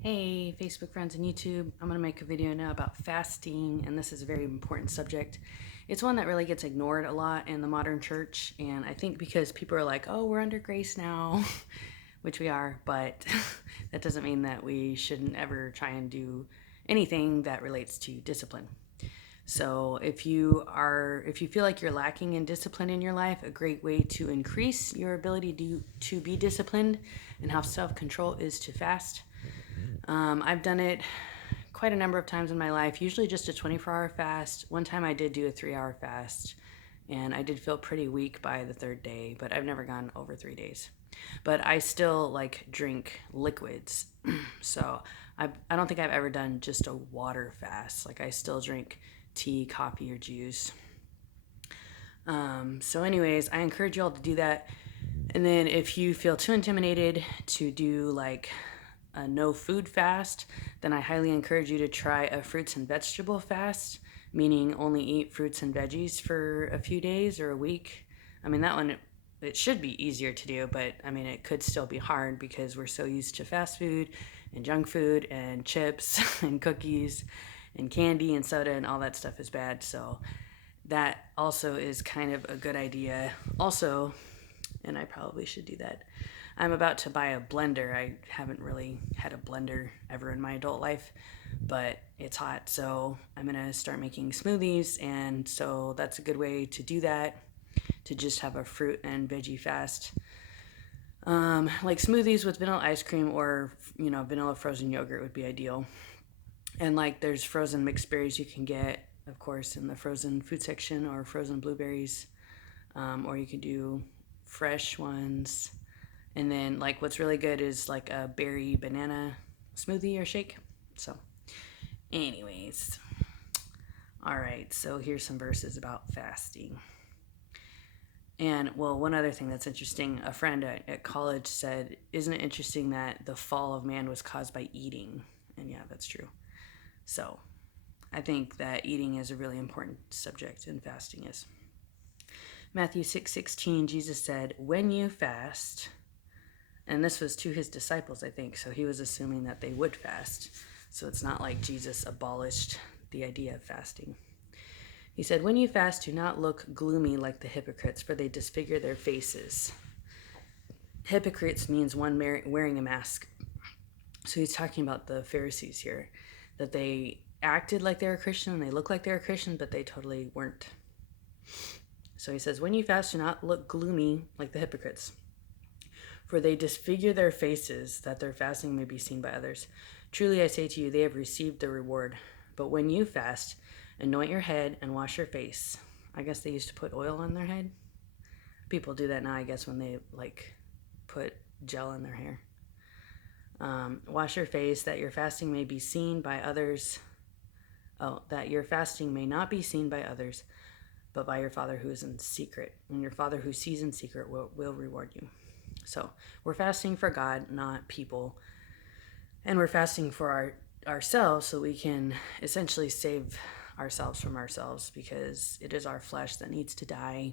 Hey, Facebook friends and YouTube. I'm going to make a video now about fasting, and this is a very important subject. It's one that really gets ignored a lot in the modern church, and I think because people are like, oh, we're under grace now, which we are, but that doesn't mean that we shouldn't ever try and do anything that relates to discipline. So if you feel like you're lacking in discipline in your life, a great way to increase your ability to be disciplined and have self-control is to fast. I've done it quite a number of times in my life, usually just a 24-hour fast. One time I did do a 3-hour fast, and I did feel pretty weak by the third day, but I've never gone over 3 days. But I still like drink liquids. So I don't think I've ever done just a water fast. Like I still drink tea, coffee, or juice. So anyways, I encourage you all to do that. And then if you feel too intimidated to do like a no food fast, then I highly encourage you to try a fruits and vegetable fast, meaning only eat fruits and veggies for a few days or a week. I mean, that one, it should be easier to do, but I mean, it could still be hard because we're so used to fast food and junk food and chips and cookies and candy and soda, and all that stuff is bad. So that also is kind of a good idea. Also, and I probably should do that, I'm about to buy a blender. I haven't really had a blender ever in my adult life, but it's hot, so I'm gonna start making smoothies, and so that's a good way to do that, to just have a fruit and veggie fast. Like smoothies with vanilla ice cream or vanilla frozen yogurt would be ideal. And like there's frozen mixed berries you can get, of course, in the frozen food section, or frozen blueberries, or you can do fresh ones. And then like what's really good is like a berry banana smoothie or shake. So anyways, all right, so here's some verses about fasting. And well, one other thing that's interesting, a friend at college said, isn't it interesting that the fall of man was caused by eating? And yeah, that's true. So I think that eating is a really important subject, and fasting is. Matthew 6:16, Jesus said, when you fast, and this was to his disciples, I think, so he was assuming that they would fast. So it's not like Jesus abolished the idea of fasting. He said, when you fast, do not look gloomy like the hypocrites, for they disfigure their faces. Hypocrites means one wearing a mask. So he's talking about the Pharisees here, that they acted like they were Christian and they looked like they were Christian, but they totally weren't. So he says, when you fast, do not look gloomy like the hypocrites, for they disfigure their faces, that their fasting may be seen by others. Truly I say to you, they have received their reward. But when you fast, anoint your head and wash your face. I guess they used to put oil on their head. People do that now, I guess, when they like put gel in their hair. Wash your face, that your fasting may be seen by others. Oh, that your fasting may not be seen by others, but by your Father who is in secret. And your Father who sees in secret will reward you. So we're fasting for God, not people. And we're fasting for ourselves so we can essentially save ourselves from ourselves, because it is our flesh that needs to die.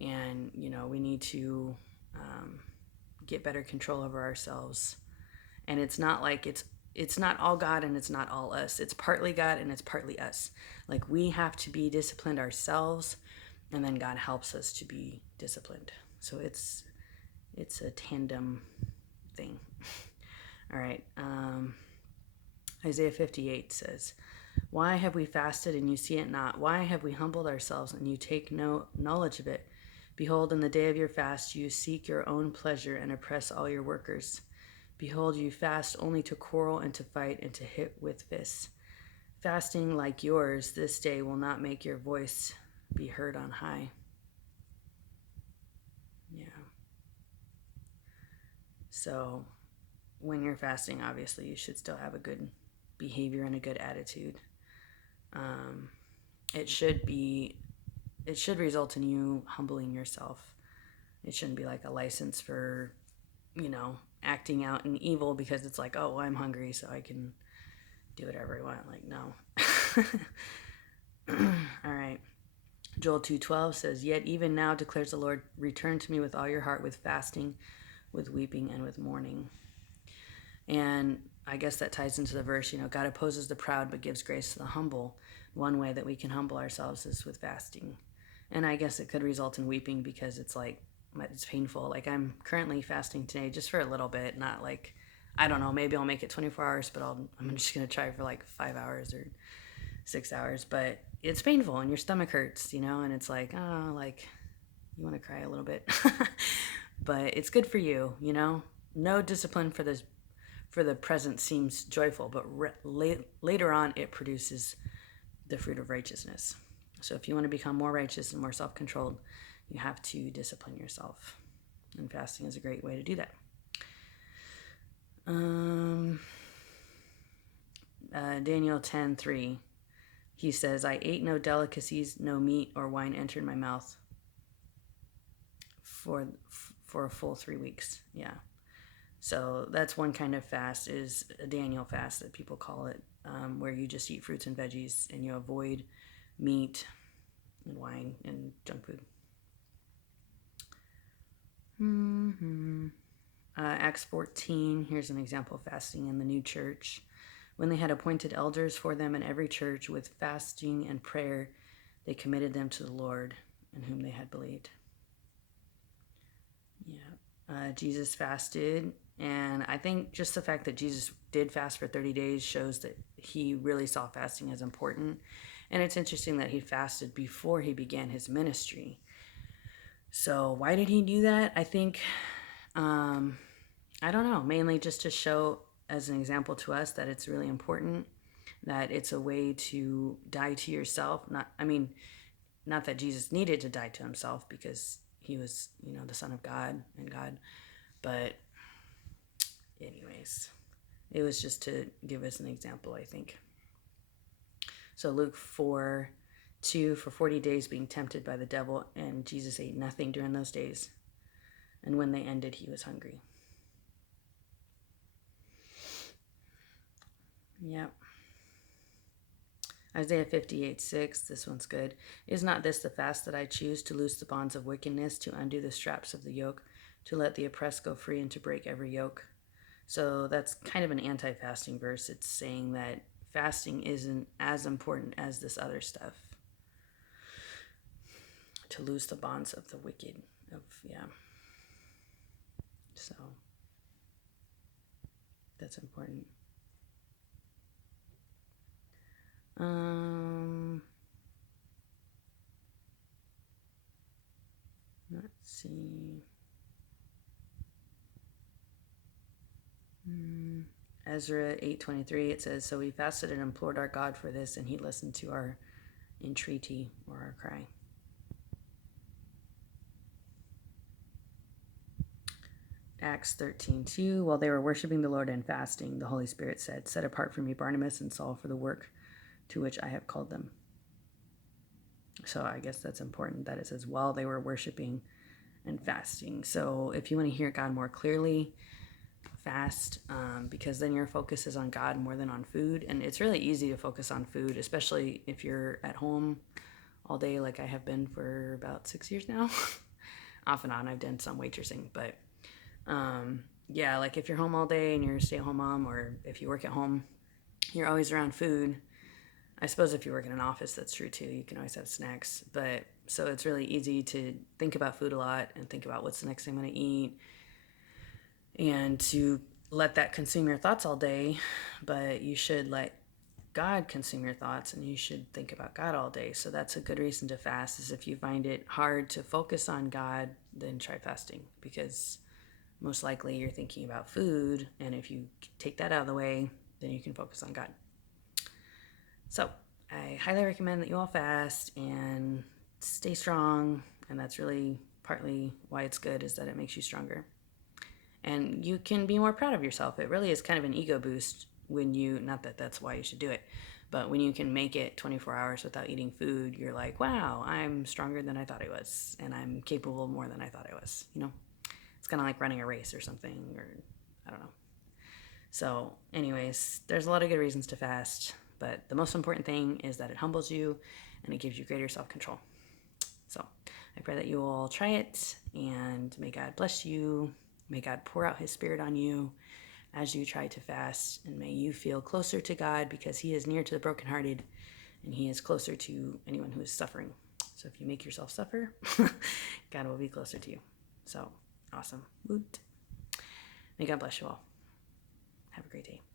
And, we need to get better control over ourselves. And it's not like it's not all God and it's not all us. It's partly God and it's partly us. Like we have to be disciplined ourselves, and then God helps us to be disciplined. So it's a tandem thing. All right. Isaiah 58 says, why have we fasted and you see it not? Why have we humbled ourselves and you take no knowledge of it? Behold, in the day of your fast, you seek your own pleasure and oppress all your workers. Behold, you fast only to quarrel and to fight and to hit with fists. Fasting like yours this day will not make your voice be heard on high. Yeah. So when you're fasting, obviously you should still have a good behavior and a good attitude. It should result in you humbling yourself. It shouldn't be like a license for, acting out in evil because it's like, oh, well, I'm hungry, so I can do whatever I want. Like, no. All right. Joel 2:12 says, yet even now declares the Lord, return to me with all your heart, with fasting, with weeping, and with mourning. And I guess that ties into the verse, God opposes the proud but gives grace to the humble. One way that we can humble ourselves is with fasting. And I guess it could result in weeping because it's painful. Like I'm currently fasting today just for a little bit, not like, I don't know, maybe I'll make it 24 hours, but I'm just going to try for like 5 hours or 6 hours. But it's painful and your stomach hurts, and it's like, oh, like you want to cry a little bit. But it's good for you, No discipline for the present seems joyful, but later on it produces the fruit of righteousness. So if you want to become more righteous and more self-controlled, you have to discipline yourself. And fasting is a great way to do that. Daniel 10:3, he says, I ate no delicacies, no meat or wine entered my mouth for a full 3 weeks. Yeah. So that's one kind of fast, is a Daniel fast that people call it, where you just eat fruits and veggies and you avoid meat and wine and junk food. Acts 14, here's an example of fasting in the new church. When they had appointed elders for them in every church with fasting and prayer, they committed them to the Lord in whom they had believed. Yeah. Jesus fasted, and I think just the fact that Jesus did fast for 30 days shows that he really saw fasting as important. And it's interesting that he fasted before he began his ministry. So why did he do that? I think, I don't know, mainly just to show as an example to us that it's really important, that it's a way to die to yourself. Not that Jesus needed to die to himself because he was, the Son of God and God. But anyways, it was just to give us an example, I think. So Luke 4:2, for 40 days being tempted by the devil, and Jesus ate nothing during those days. And when they ended, he was hungry. Yep. Isaiah 58:6, this one's good. Is not this the fast that I choose, to loose the bonds of wickedness, to undo the straps of the yoke, to let the oppressed go free, and to break every yoke? So that's kind of an anti-fasting verse. It's saying that fasting isn't as important as this other stuff. To loose the bonds of the wicked. So that's important. Let's see. Ezra 8:23, it says, so we fasted and implored our God for this, and he listened to our entreaty or our cry. Acts 13:2, while they were worshiping the Lord and fasting, the Holy Spirit said, set apart for me Barnabas and Saul for the work to which I have called them. So I guess that's important that it says while they were worshiping and fasting. So if you want to hear God more clearly, fast, because then your focus is on God more than on food. And it's really easy to focus on food, especially if you're at home all day, like I have been for about 6 years now. Off and on, I've done some waitressing, but yeah, like if you're home all day and you're a stay-at-home mom, or if you work at home, you're always around food. I suppose if you work in an office, that's true too. You can always have snacks. But so it's really easy to think about food a lot and think about what's the next thing I'm going to eat, and to let that consume your thoughts all day. But you should let God consume your thoughts, and you should think about God all day. So that's a good reason to fast, is if you find it hard to focus on God, then try fasting, because most likely you're thinking about food. And if you take that out of the way, then you can focus on God. So I highly recommend that you all fast and stay strong. And that's really partly why it's good, is that it makes you stronger. And you can be more proud of yourself. It really is kind of an ego boost when you, not that that's why you should do it, but when you can make it 24 hours without eating food, you're like, wow, I'm stronger than I thought I was. And I'm capable more than I thought I was, It's kind of like running a race or something, or I don't know. So anyways, there's a lot of good reasons to fast, but the most important thing is that it humbles you and it gives you greater self-control. So I pray that you will try it, and may God bless you. May God pour out his Spirit on you, as you try to fast. And may you feel closer to God, because He is near to the brokenhearted and He is closer to anyone who is suffering. So if you make yourself suffer, God will be closer to you. So awesome. Woot. May God bless you all. Have a great day.